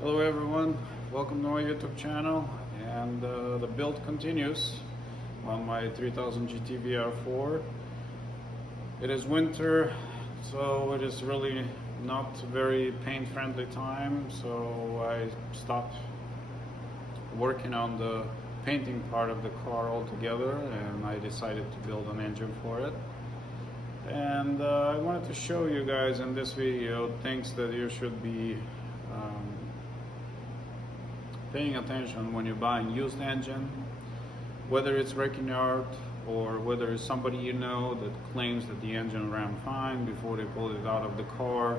Hello everyone, welcome to my YouTube channel, and the build continues on my 3000 GT VR4. It is winter, so it is really not very paint-friendly time, so I stopped working on the painting part of the car altogether, and I decided to build an engine for it. And I wanted to show you guys in this video things that you should be paying attention when you're buying used engine, whether it's wrecking yard or whether it's somebody you know that claims that the engine ran fine before they pulled it out of the car.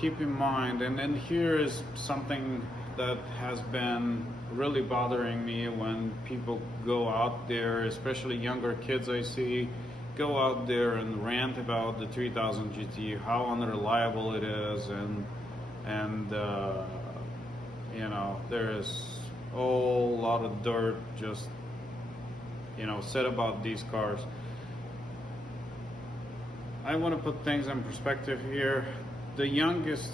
Keep in mind, and then here is something that has been really bothering me when people go out there, especially younger kids I see, go out there and rant about the 3000 GT, how unreliable it is, and you know, there is a whole lot of dirt just, you know, said about these cars. I want to put things in perspective here. The youngest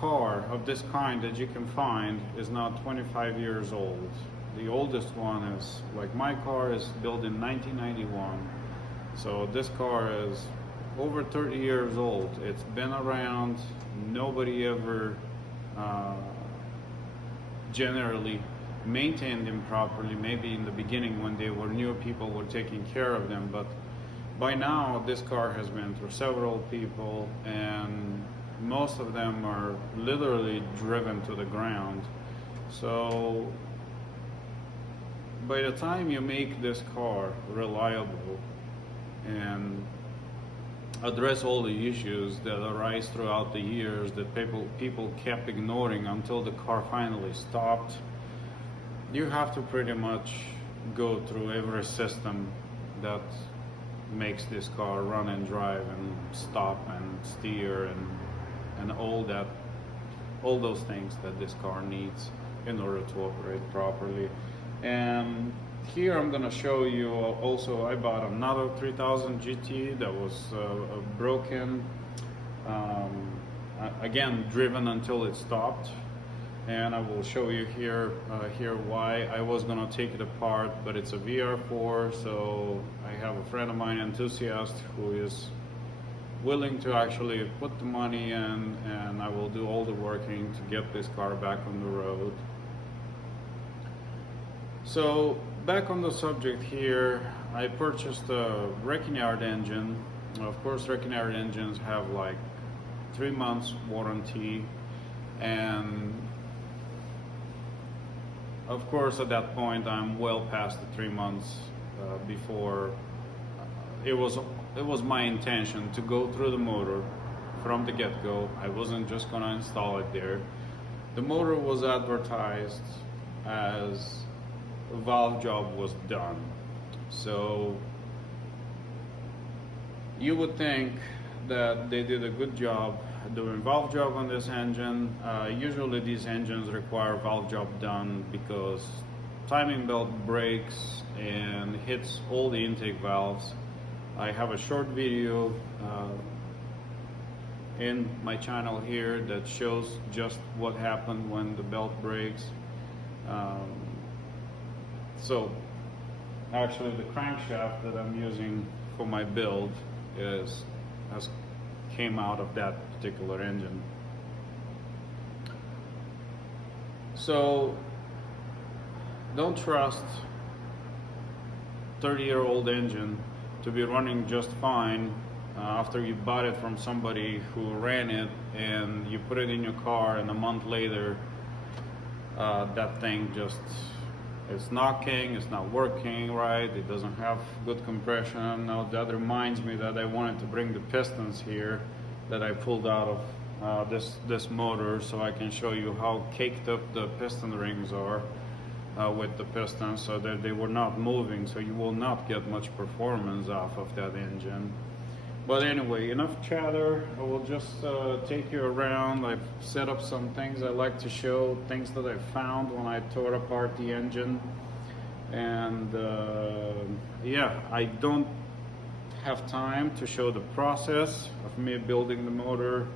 car of this kind that you can find is now 25 years old. The oldest one is, like my car, is built in 1991. So this car is over 30 years old. It's been around. Nobody ever generally maintained them properly. Maybe in the beginning when they were new, people were taking care of them, but by now this car has been through several people, and most of them are literally driven to the ground. So by the time you make this car reliable and address all the issues that arise throughout the years that people kept ignoring until the car finally stopped, you have to pretty much go through every system that makes this car run and drive and stop and steer and all those things that this car needs in order to operate properly. And here I'm gonna show you also, I bought another 3000 GT that was broken, again driven until it stopped, and I will show you here why. I was gonna take it apart, but it's a VR4, so I have a friend of mine, enthusiast, who is willing to actually put the money in, and I will do all the working to get this car back on the road. So back on the subject here, I purchased a wrecking yard engine. Of course, wrecking yard engines have like 3 months warranty, and of course at that point I'm well past the 3 months. Before it was my intention to go through the motor from the get-go. I wasn't just gonna install it there. The motor was advertised as a valve job was done. So you would think that they did a good job doing valve job on this engine. Usually these engines require valve job done because timing belt breaks and hits all the intake valves. I have a short video in my channel here that shows just what happened when the belt breaks. So actually the crankshaft that I'm using for my build has came out of that particular engine. So don't trust 30-year-old engine to be running just fine after you bought it from somebody who ran it, and you put it in your car and a month later that thing just, it's knocking, it's not working right, it doesn't have good compression. Now that reminds me that I wanted to bring the pistons here that I pulled out of this motor, so I can show you how caked up the piston rings are with the pistons, so that they were not moving, so you will not get much performance off of that engine. But anyway, enough chatter. I will just take you around. I've set up some things I like to show, things that I found when I tore apart the engine. And yeah, I don't have time to show the process of me building the motor,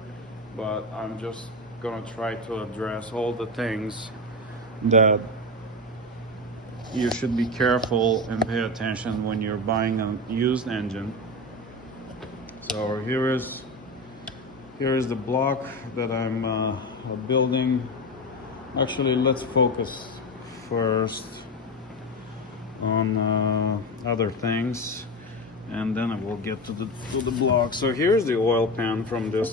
but I'm just gonna try to address all the things that you should be careful and pay attention when you're buying a used engine. So here is the block that I'm building. Actually, let's focus first on other things, and then I will get to the block. So here's the oil pan from this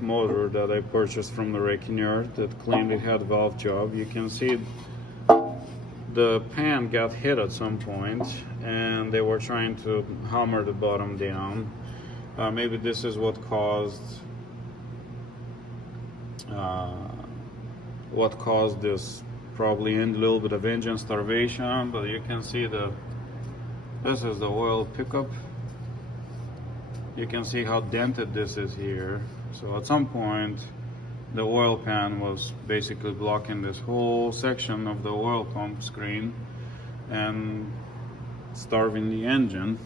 motor that I purchased from the wrecking yard that claimed it had valve job. You can see the pan got hit at some point, and they were trying to hammer the bottom down. Maybe this is what caused this, probably a little bit of engine starvation. But you can see this is the oil pickup. You can see how dented this is here. So at some point the oil pan was basically blocking this whole section of the oil pump screen and starving the engine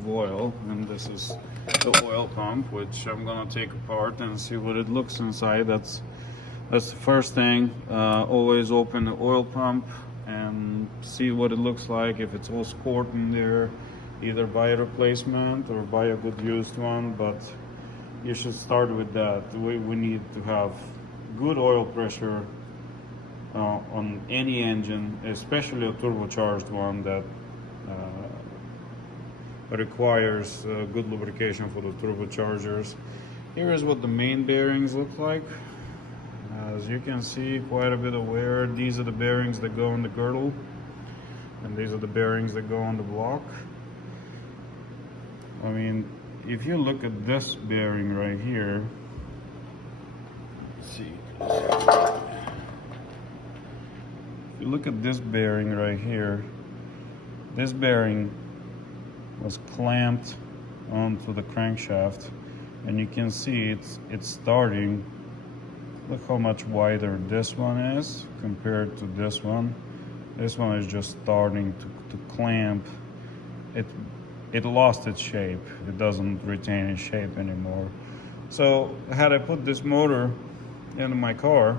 of oil. And this is the oil pump, which I'm gonna take apart and see what it looks inside. That's the first thing. Always open the oil pump and see what it looks like. If it's all scored in there, either buy a replacement or buy a good used one, but you should start with that. We need to have good oil pressure on any engine, especially a turbocharged one that requires good lubrication for the turbochargers. Here is what the main bearings look like. As you can see, quite a bit of wear. These are the bearings that go in the girdle, and these are the bearings that go on the block. I mean, if you look at this bearing right here, let's see. If you look at this bearing right here, this bearing was clamped onto the crankshaft, and you can see it's starting. Look how much wider this one is compared to this one. This one is just starting to clamp. It lost its shape. It doesn't retain its shape anymore. So had I put this motor into my car,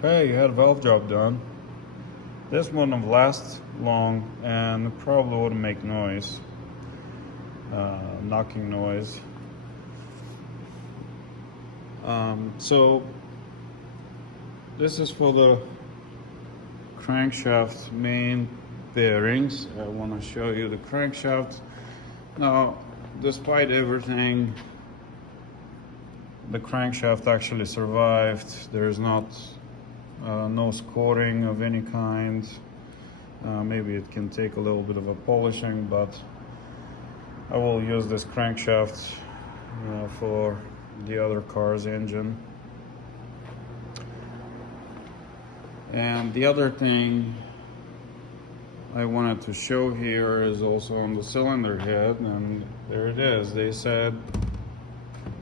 hey, you had a valve job done. This wouldn't have lasted long and probably wouldn't make noise, knocking noise. So this is for the crankshaft main bearings. I want to show you the crankshaft. Now, despite everything, the crankshaft actually survived. There's not no scoring of any kind. Maybe it can take a little bit of a polishing, but I will use this crankshaft for the other car's engine. And the other thing I wanted to show here is also on the cylinder head, and there it is. They said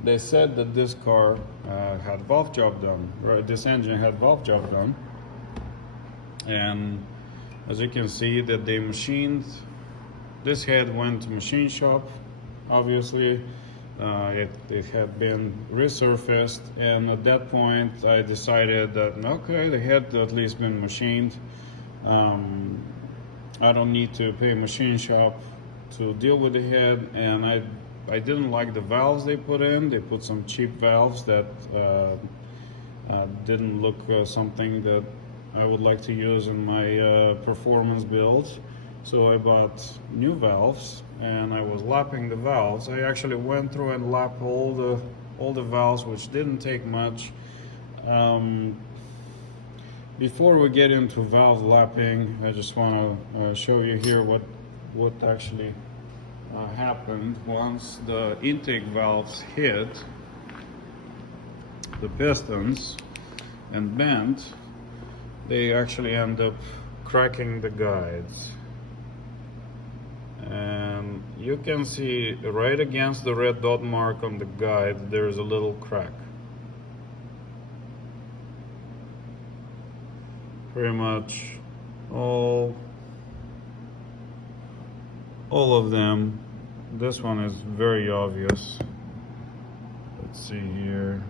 that this car had valve job done, right? This engine had valve job done, and as you can see that they machined this head, went to machine shop. Obviously, it had been resurfaced, and at that point I decided that okay, the head at least been machined. I don't need to pay machine shop to deal with the head, and I didn't like the valves they put in. They put some cheap valves that didn't look something that I would like to use in my performance builds. So I bought new valves, and I was lapping the valves. I actually went through and lapped all the valves, which didn't take much. Before we get into valve lapping, I just want to show you here what actually happened once the intake valves hit the pistons and bent. They actually end up cracking the guides, and you can see right against the red dot mark on the guide there's a little crack. Pretty much all of them. This one is very obvious. Let's see here.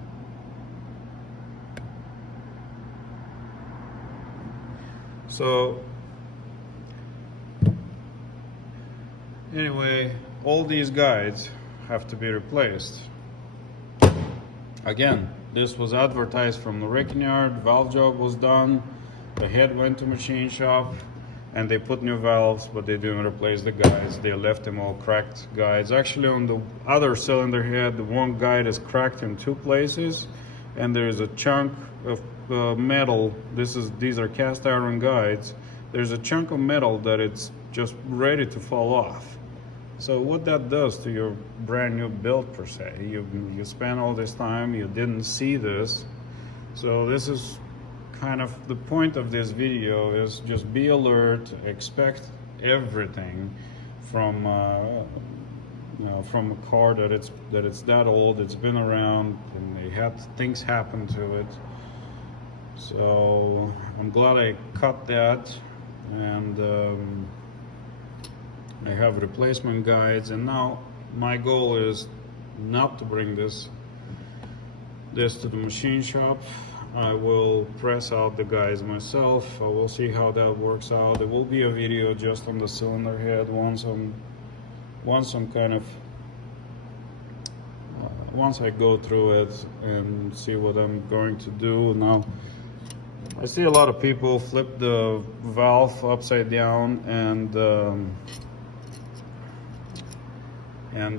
So anyway, all these guides have to be replaced. Again, this was advertised from the wrecking yard, valve job was done, the head went to machine shop, and they put new valves, but they didn't replace the guides. They left them all cracked guides. Actually, on the other cylinder head, the one guide is cracked in 2 places, and there is a chunk of metal. These are cast iron guides. There's a chunk of metal that it's just ready to fall off. So what that does to your brand new build per se, you spent all this time, you didn't see this. So this is kind of the point of this video, is just be alert, expect everything from from a car that it's that old, it's been around, and they had things happen to it. So I'm glad I cut that, and I have replacement guides, and now my goal is not to bring this to the machine shop. I will press out the guides myself. I will see how that works out. There will be a video just on the cylinder head once I go through it and see what I'm going to do. Now, I see a lot of people flip the valve upside down and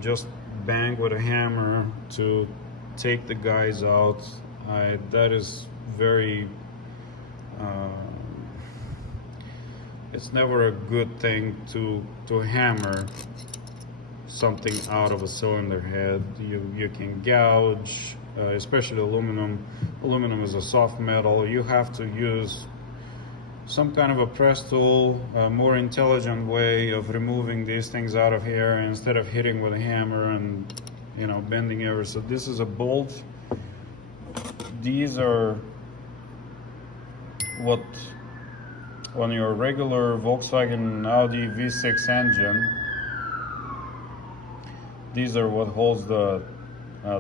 just bang with a hammer to take the guys out. That is very it's never a good thing to hammer something out of a cylinder head. You can gouge, especially aluminum. Aluminum is a soft metal. You have to use some kind of a press tool, a more intelligent way of removing these things out of here instead of hitting with a hammer and bending ever. So this is a bolt. These are what on your regular Volkswagen Audi V6 engine, these are what holds the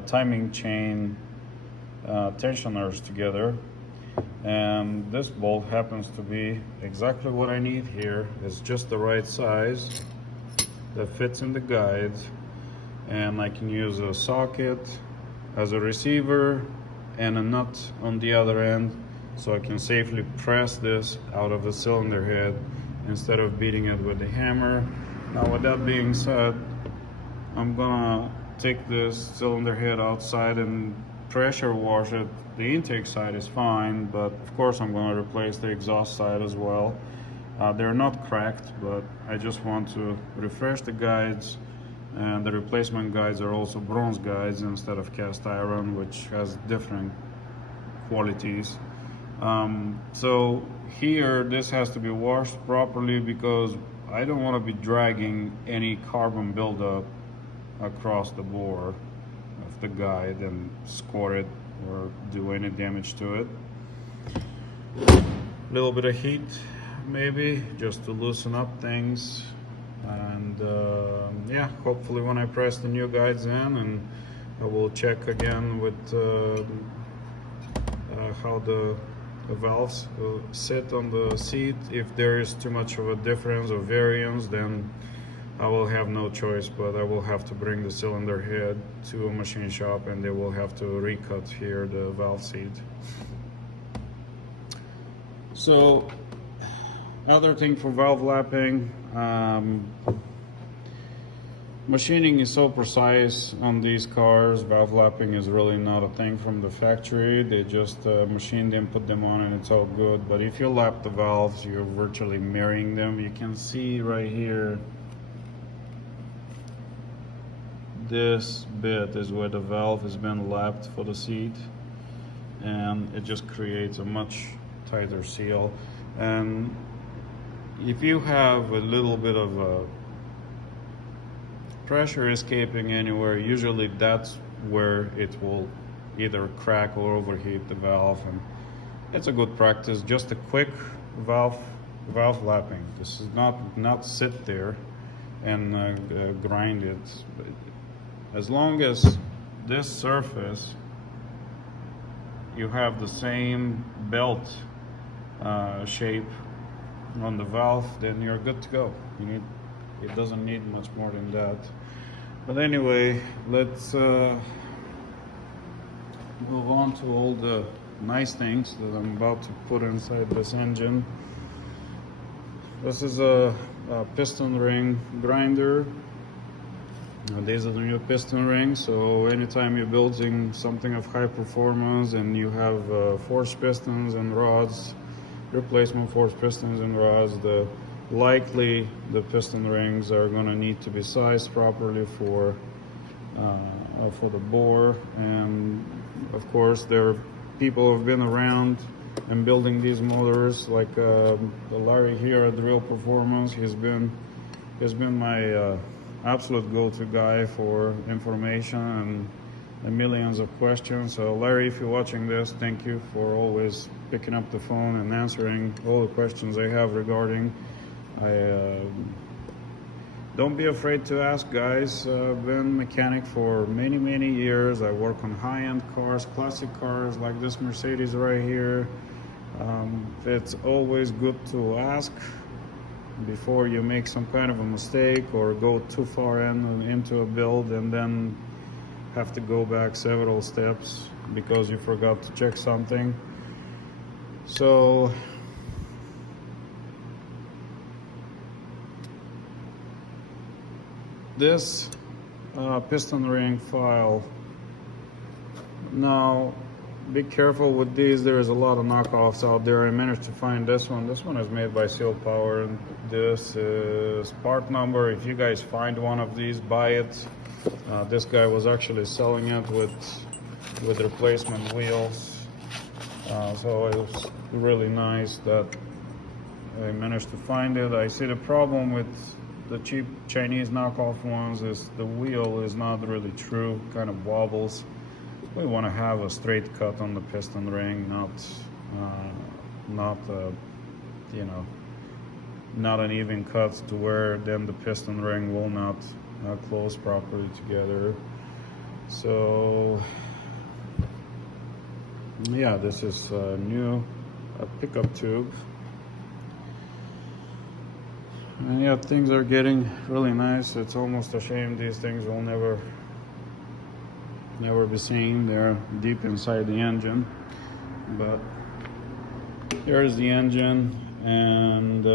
timing chain tensioners together. And this bolt happens to be exactly what I need here. It's just the right size that fits in the guide, and I can use a socket as a receiver and a nut on the other end, so I can safely press this out of the cylinder head instead of beating it with the hammer. Now, with that being said, I'm gonna take this cylinder head outside and pressure wash it. The intake side is fine, but of course I'm going to replace the exhaust side as well. They're not cracked, but I just want to refresh the guides, and the replacement guides are also bronze guides instead of cast iron, which has different qualities. So here this has to be washed properly, because I don't want to be dragging any carbon buildup across the bore of the guide and score it or do any damage to it. A little bit of heat maybe, just to loosen up things, and yeah, hopefully when I press the new guides in, and I will check again with how the valves will sit on the seat. If there is too much of a difference or variance, then I will have no choice, but I will have to bring the cylinder head to a machine shop, and they will have to recut here the valve seat. So, other thing for valve lapping, machining is so precise on these cars. Valve lapping is really not a thing from the factory. They just machine them, put them on, and it's all good. But if you lap the valves, you're virtually mirroring them. You can see right here, this bit is where the valve has been lapped for the seat, and it just creates a much tighter seal. And if you have a little bit of a pressure escaping anywhere, usually that's where it will either crack or overheat the valve, and it's a good practice. Just a quick valve lapping. This is not sit there and grind it. As long as this surface, you have the same belt shape on the valve, then you're good to go. It doesn't need much more than that. But anyway, let's move on to all the nice things that I'm about to put inside this engine. This is a piston ring grinder. These are the new piston rings, so anytime you're building something of high performance and you have force pistons and rods, replacement force pistons and rods, likely the piston rings are going to need to be sized properly for the bore. And of course there are people who have been around and building these motors, like Larry here at Real Performance. He's been my absolute go-to guy for information and millions of questions. So Larry, if you're watching this, thank you for always picking up the phone and answering all the questions I have regarding. Don't be afraid to ask, guys. I've been a mechanic for many years. I work on high-end cars, classic cars like this Mercedes right here. It's always good to ask before you make some kind of a mistake or go too far into a build and then have to go back several steps because you forgot to check something. So this piston ring file, now be careful with these. There is a lot of knockoffs out there. I managed to find this one. This one is made by Seal Power, and this is part number. If you guys find one of these, buy it. This guy was actually selling it with replacement wheels, so it was really nice that I managed to find it. I see the problem with the cheap Chinese knockoff ones is the wheel is not really true, kind of wobbles. We want to have a straight cut on the piston ring, not an even cut to where then the piston ring will not close properly together. So yeah, this is a new pickup tube. And yeah, things are getting really nice. It's almost a shame these things will never be seen. They're deep inside the engine. But here's the engine, and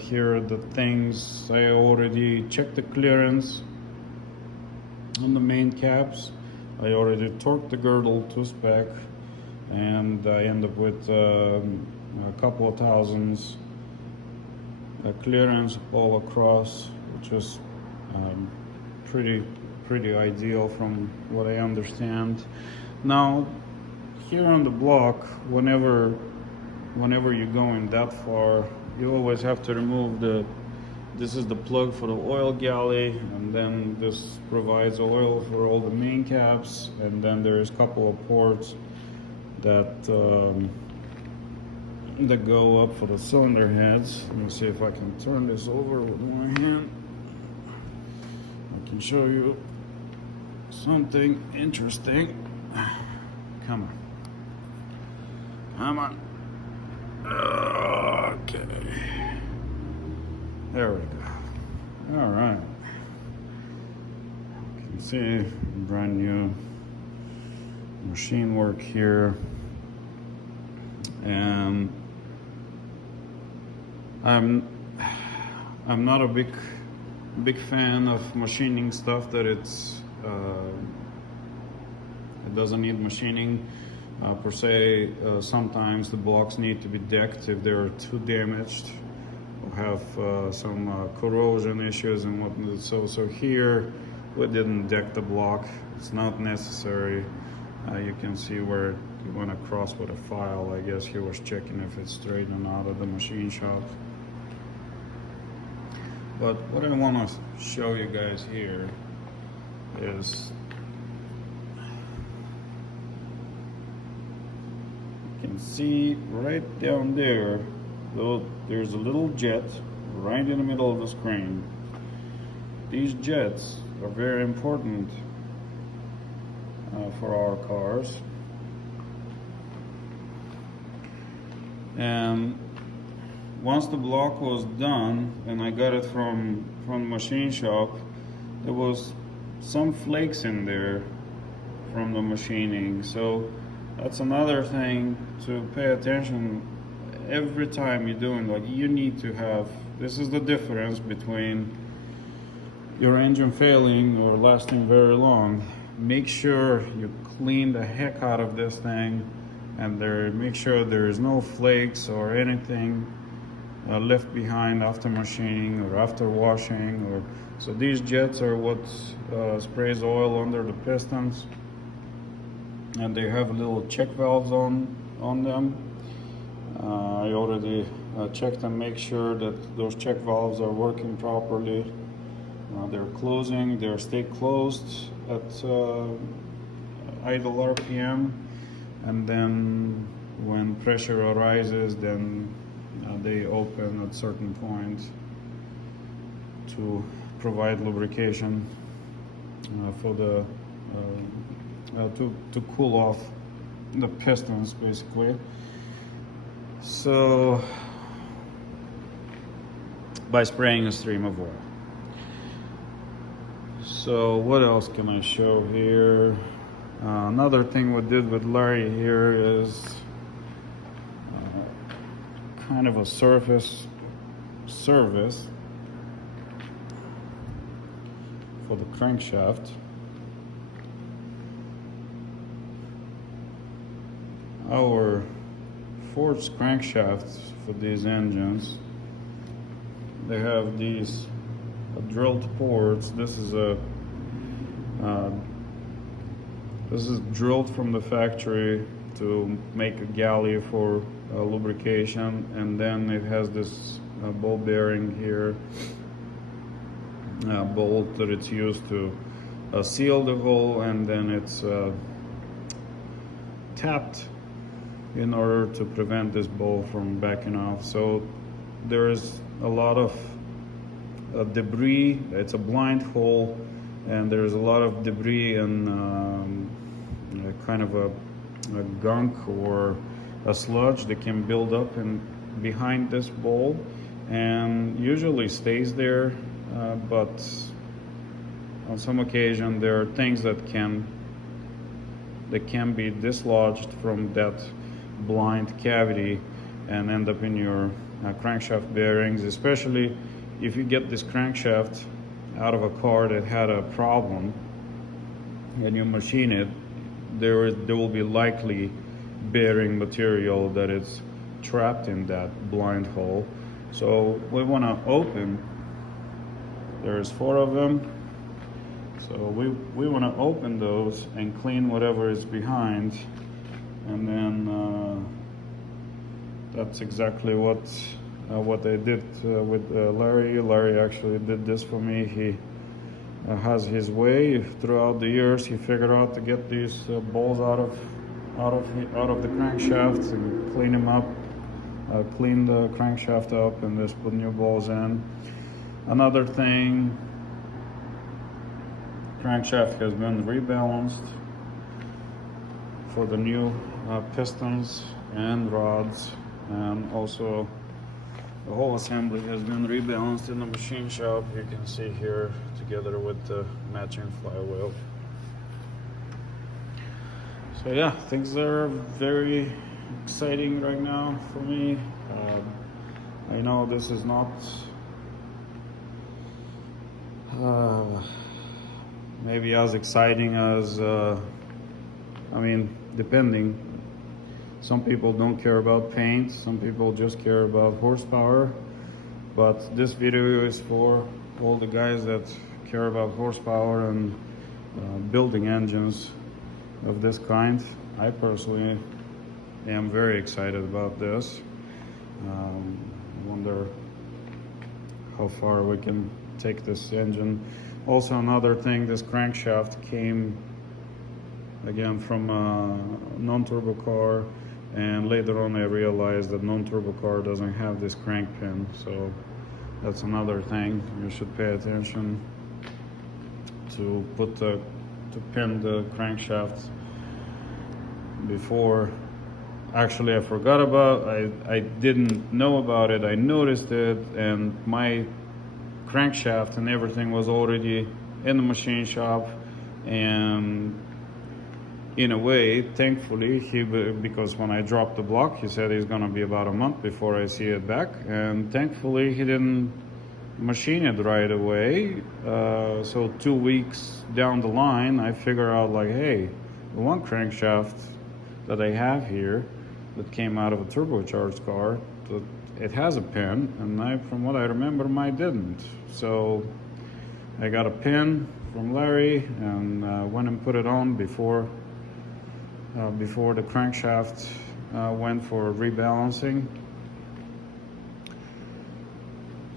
here are the things. I already checked the clearance on the main caps. I already torqued the girdle to spec, and I end up with a couple of thousandths clearance all across, which is pretty ideal from what I understand. Now here on the block, whenever you're going that far, you always have to remove this is the plug for the oil galley, and then this provides oil for all the main caps, and then there's a couple of ports that go up for the cylinder heads. Let me see if I can turn this over with my hand. I can show you something interesting. Come on. Okay. There we go. All right. You can see brand new machine work here. And I'm not a big fan of machining stuff that it doesn't need machining per se. Sometimes the blocks need to be decked if they're too damaged or have some corrosion issues and whatnot. So here we didn't deck the block. It's not necessary. You can see where it went across with a file. I guess he was checking if it's straight or not at the machine shop. But what I want to show you guys here is you can see right down there, there's a little jet right in the middle of the screen. These jets are very important for our cars. And once the block was done and I got it from machine shop, there was some flakes in there from the machining. So that's another thing to pay attention every time you're doing. Like, you need to have, this is the difference between your engine failing or lasting very long. Make sure you clean the heck out of this thing, and make sure there's no flakes or anything left behind after machining or after washing. Or so these jets are what sprays oil under the pistons, and they have little check valves on them. I already checked and make sure that those check valves are working properly. They're stay closed at idle RPM, and then when pressure arises, then they open at certain point to provide lubrication for the to cool off the pistons, basically. So by spraying a stream of oil. So what else can I show here? Another thing we did with Larry here is kind of a surface service for the crankshaft. Our forged crankshafts for these engines, they have these drilled ports. This is drilled from the factory to make a galley for lubrication, and then it has this ball bearing here, bolt that it's used to seal the hole, and then it's tapped in order to prevent this ball from backing off. So there is a lot of debris. It's a blind hole, and there's a lot of debris and kind of a gunk or a sludge that can build up behind this bowl, and usually stays there, but on some occasion there are things that can be dislodged from that blind cavity and end up in your crankshaft bearings, especially if you get this crankshaft out of a car that had a problem and you machine it. There will be likely bearing material that is trapped in that blind hole. So we want to open, there's 4 of them, so we want to open those and clean whatever is behind, and then that's exactly what I did with Larry. Larry actually did this for me. He has his way. Throughout the years, he figured out to get these balls out of the crankshaft and clean them up, clean the crankshaft up, and just put new balls in. Another thing, crankshaft has been rebalanced for the new pistons and rods, and also the whole assembly has been rebalanced in the machine shop. You can see here, together with the matching flywheel. So yeah, things are very exciting right now for me. I know this is not maybe as exciting as depending. Some people don't care about paint, some people just care about horsepower, but this video is for all the guys that care about horsepower and building engines of this kind. I personally am very excited about this. I wonder how far we can take this engine. Also, another thing, this crankshaft came again from a non-turbo car, and later on I realized that non-turbo car doesn't have this crank pin, so that's another thing you should pay attention to pin the crankshaft before actually I forgot about. I didn't know about it. I noticed it, and my crankshaft and everything was already in the machine shop. And in a way, thankfully, because when I dropped the block, he said it's gonna be about a month before I see it back, and thankfully he didn't machine it right away. So 2 weeks down the line, I figure out like, hey, the one crankshaft that I have here that came out of a turbocharged car, it has a pin, and from what I remember, mine didn't. So I got a pin from Larry and went and put it on before the crankshaft went for rebalancing.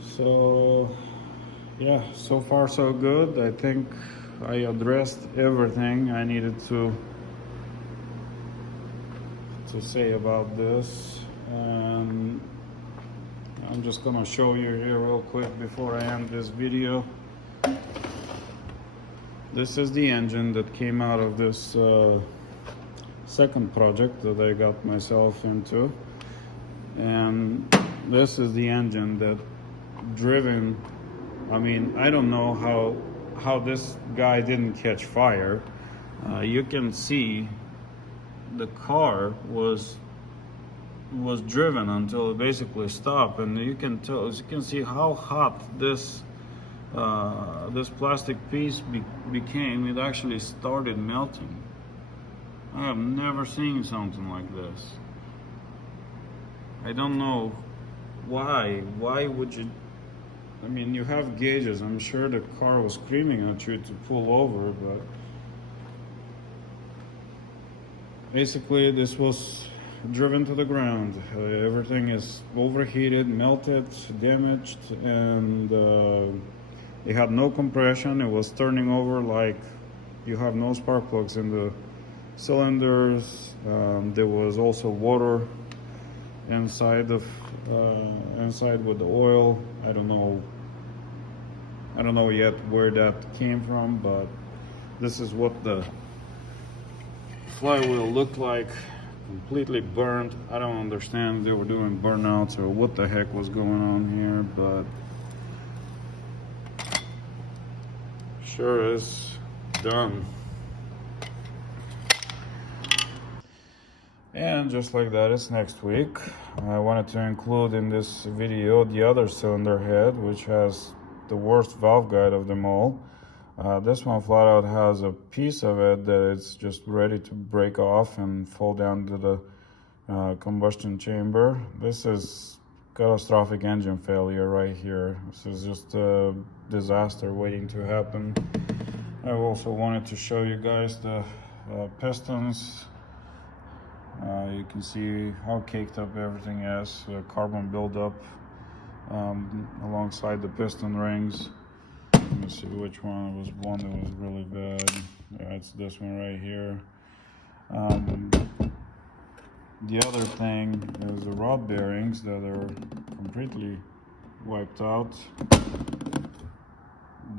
So yeah, so far so good. I think I addressed everything I needed to say about this. And I'm just gonna show you here real quick before I end this video. This is the engine that came out of this second project that I got myself into, and this is the engine that driven. I mean, I don't know how this guy didn't catch fire. You can see the car was driven until it basically stopped, and you can see how hot this plastic piece became. It actually started melting. I have never seen something like this. I don't know why would you, I mean, you have gauges. I'm sure the car was screaming at you to pull over, but basically this was driven to the ground. Everything is overheated, melted, damaged, and it had no compression. It was turning over like you have no spark plugs in the cylinders. There was also water inside with the oil. I don't know yet where that came from, but this is what the flywheel looked like. Completely burned. I don't understand if they were doing burnouts or what the heck was going on here, but sure is done. And just like that, it's next week. I wanted to include in this video the other cylinder head, which has the worst valve guide of them all. This one flat out has a piece of it that it's just ready to break off and fall down to the combustion chamber. This is catastrophic engine failure right here. This is just a disaster waiting to happen. I also wanted to show you guys the pistons. You can see how caked up everything is, carbon buildup alongside the piston rings. Let me see which one. It was one that was really bad. Yeah, it's this one right here. The other thing is the rod bearings that are completely wiped out.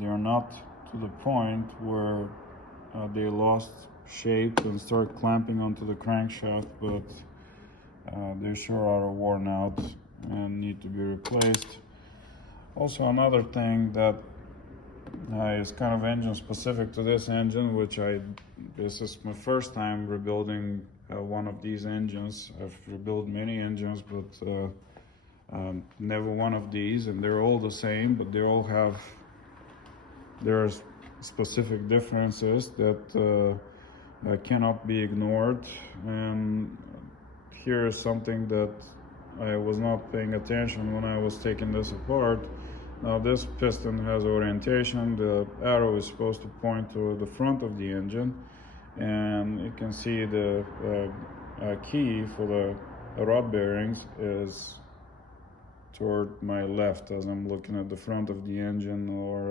They are not to the point where they lost shape and start clamping onto the crankshaft, but they sure are worn out and need to be replaced. Also, another thing that is kind of engine specific to this engine, this is my first time rebuilding one of these engines. I've rebuilt many engines, but never one of these, and they're all the same, but they all have their specific differences that cannot be ignored. And here is something that I was not paying attention when I was taking this apart. Now this piston has orientation. The arrow is supposed to point to the front of the engine, and you can see the key for the rod bearings is toward my left as I'm looking at the front of the engine, or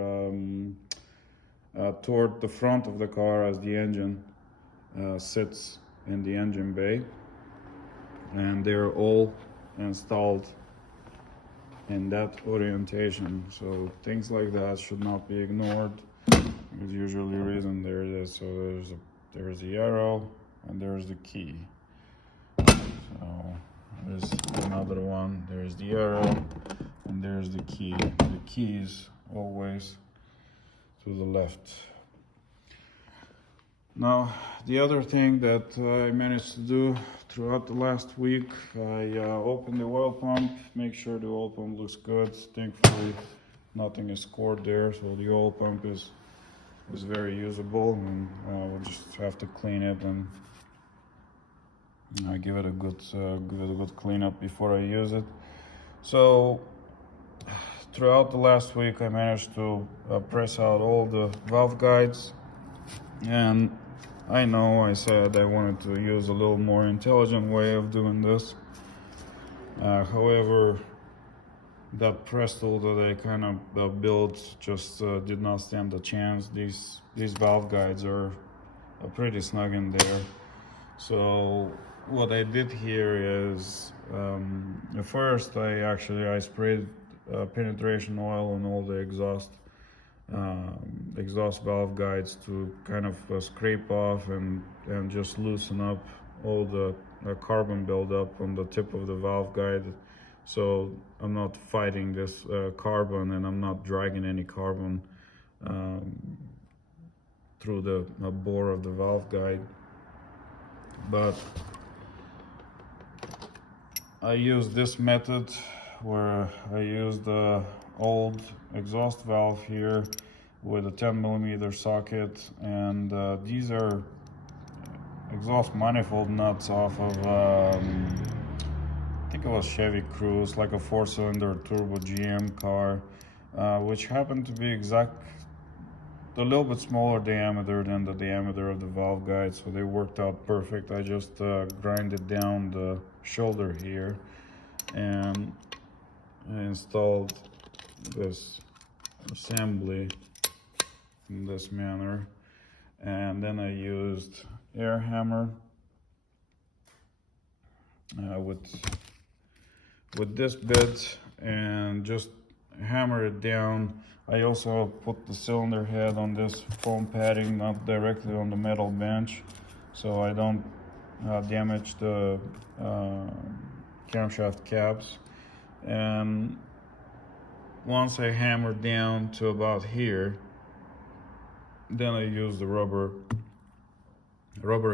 toward the front of the car as the engine sits in the engine bay. And they're all installed in that orientation, so things like that should not be ignored. There's usually a reason there it is. So there's the arrow and there's the key. So So there's another one, there's the arrow, and there's the key. The key is always to the left. Now, the other thing that I managed to do throughout the last week, I opened the oil pump, make sure the oil pump looks good. Thankfully, nothing is scored there, so the oil pump is very usable, and we'll just have to clean it and give it a good cleanup before I use it. So throughout the last week, I managed to press out all the valve guides, and I know I said I wanted to use a little more intelligent way of doing this. However, that press tool that I kind of built just did not stand a chance. These valve guides are pretty snug in there. So what I did here is, first I sprayed penetration oil on all the exhaust valve guides to kind of scrape off and just loosen up all the carbon buildup on the tip of the valve guide, so I'm not fighting this carbon, and I'm not dragging any carbon through the bore of the valve guide. But I used this method where I used the old exhaust valve here with a 10mm socket, and these are exhaust manifold nuts off of I think it was Chevy Cruze, like a 4-cylinder turbo GM car, which happened to be a little bit smaller diameter than the diameter of the valve guide, so they worked out perfect. I just grinded down the shoulder here, and I installed this assembly in this manner, and then I used air hammer with this bit and just hammer it down. I also put the cylinder head on this foam padding, not directly on the metal bench, so I don't damage the camshaft caps. And once I hammer down to about here, then I use the rubber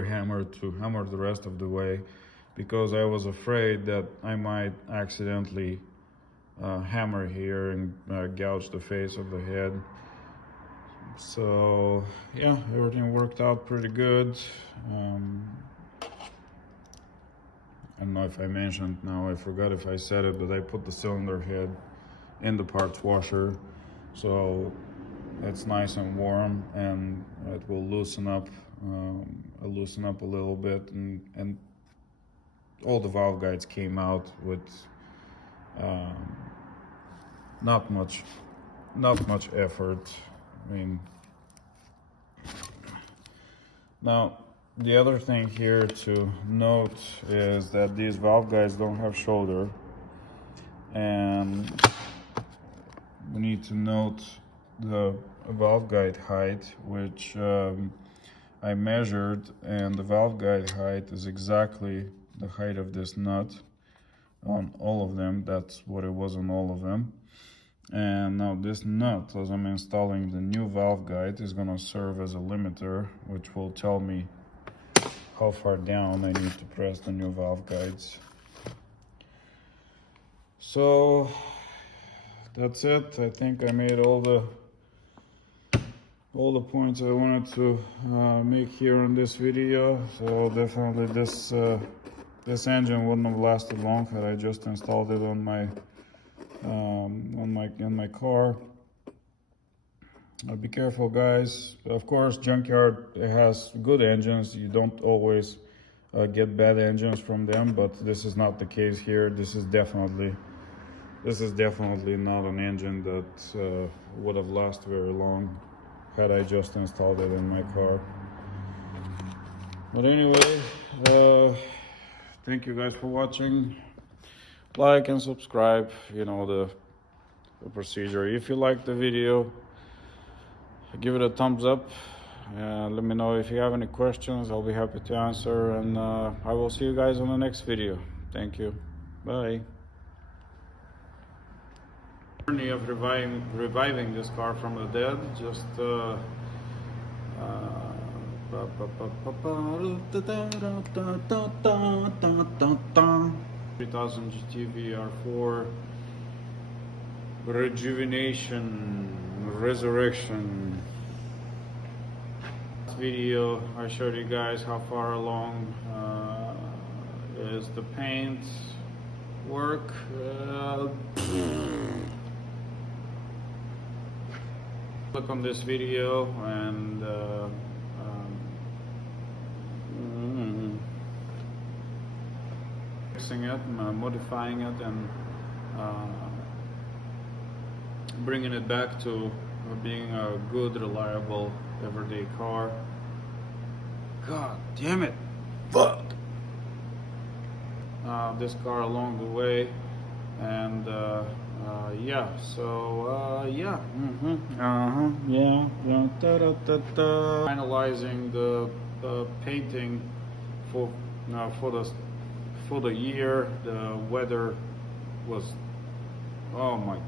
hammer to hammer the rest of the way, because I was afraid that I might accidentally hammer here and gouge the face of the head. So yeah, everything worked out pretty good. I don't know if I mentioned, now I forgot if I said it, but I put the cylinder head in the parts washer, so it's nice and warm, and it will loosen up a little bit, and all the valve guides came out with not much effort. I mean, now the other thing here to note is that these valve guides don't have shoulder, and we need to note the valve guide height, which I measured, and the valve guide height is exactly the height of this nut on all of them. That's what it was on all of them. And now this nut, as I'm installing the new valve guide, is going to serve as a limiter, which will tell me how far down I need to press the new valve guides. So that's it. I think I made all the points I wanted to make here in this video. So definitely this engine wouldn't have lasted long had I just installed it on my car. Be careful, guys. Of course, junkyard has good engines. You don't always get bad engines from them, but this is not the case here. This is definitely not an engine that would have lasted very long had I just installed it in my car. But anyway, thank you guys for watching. Like and subscribe, you know the procedure. If you like the video, give it a thumbs up, and let me know if you have any questions. I'll be happy to answer, and I will see you guys on the next video. Thank you. Bye. Journey of reviving this car from the dead. Just 3000 GT vr4 rejuvenation, resurrection. Last video I showed you guys how far along is the paint work. Click on this video and fixing it, modifying it, and bringing it back to being a good, reliable, everyday car. God damn it! Fuck! This car along the way, and yeah. So yeah. Finalizing the painting for the year. The weather was, oh my